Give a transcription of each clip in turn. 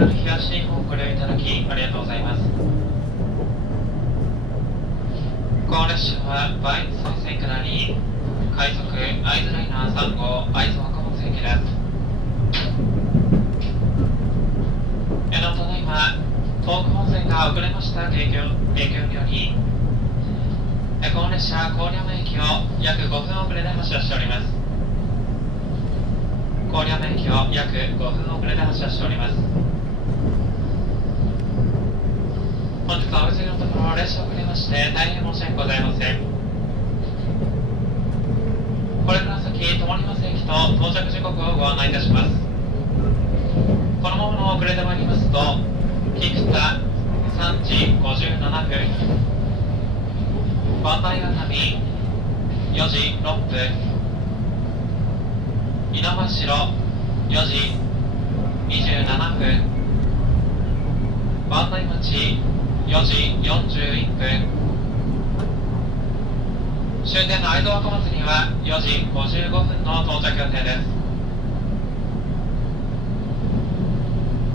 JR 東日本をご利用いただきありがとうございます。この列車は梅津再生下り快速会津ライナー3号会津若松駅です。ただいま東北本線が遅れました影響によりこの列車郡山駅を約5分遅れで発車しております。郡山駅を約5分遅れで発車しております。本日はお急ぎのところ列車遅れまして大変申し訳ございません。これから先泊松駅と到着時刻をご案内いたします。このままの遅れで参りますと菊田3時57分、磐梯熱海4時6分、猪苗代4時27分、磐梯町4時41分、終点の会津若松には4時55分の到着予定です。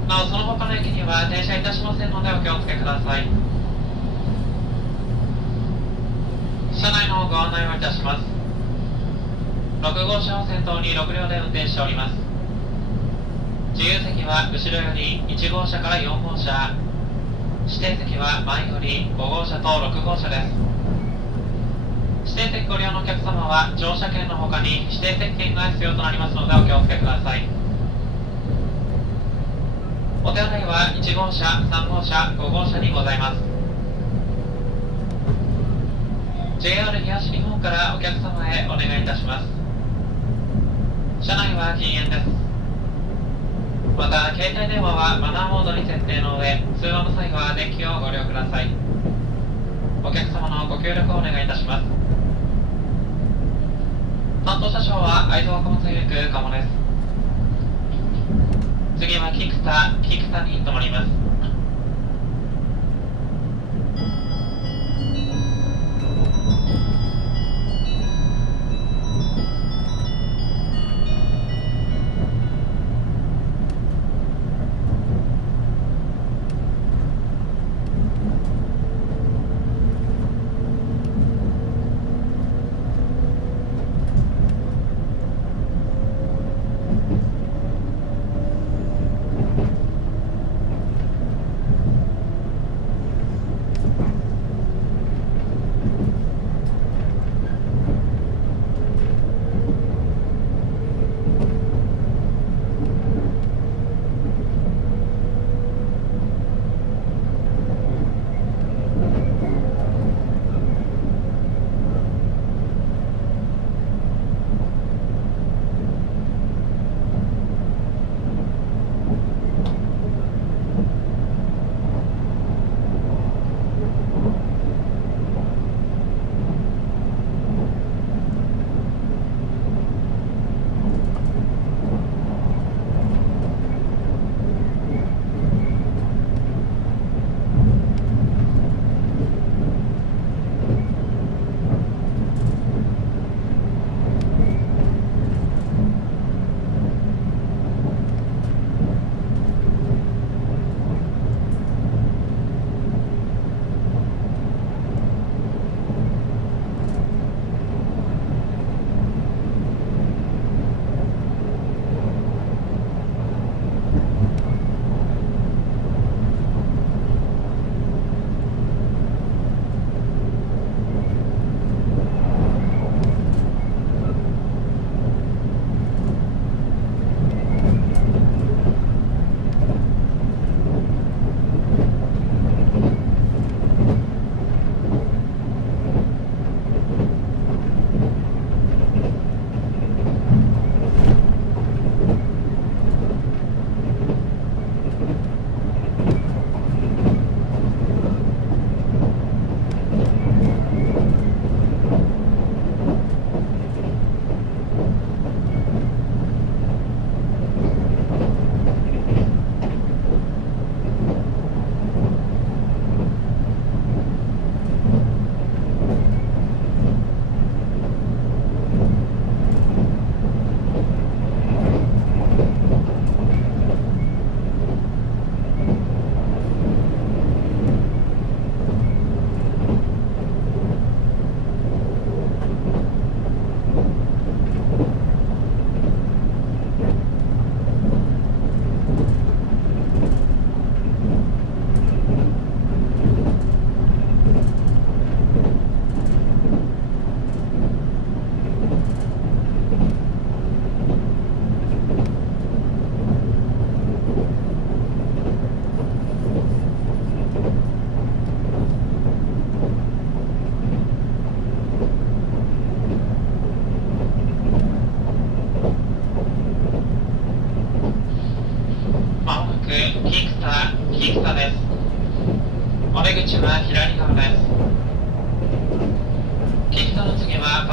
なおその他の駅には停車いたしませんのでお気をつけください。車内のご案内をいたします。6号車を先頭に6両で運転しております。自由席は後ろより1号車から4号車、指定席は前より5号車と6号車です。指定席ご利用のお客様は乗車券の他に指定席券が必要となりますのでお気をつけください。お手洗いは1号車、3号車、5号車にございます。JR 東日本からお客様へお願いいたします。車内は禁煙です。また携帯電話はマナーモードに設定の上、通話の際は電気をご利用ください。お客様のご協力をお願いいたします。担当車掌は会津若松へ行く鴨です。次は菊田に停まります。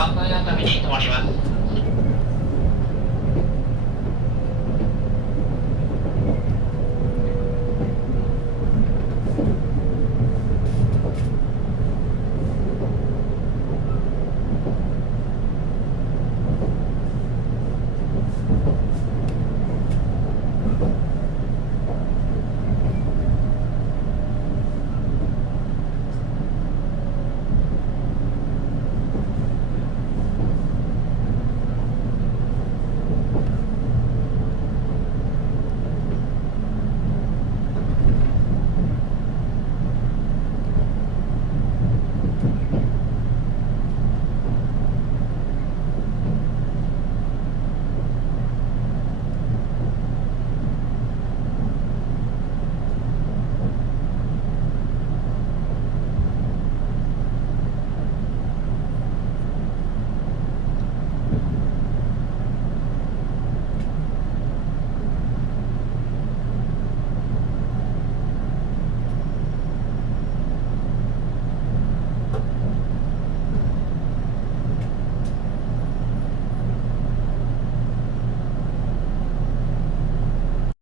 関空熱海に停まります。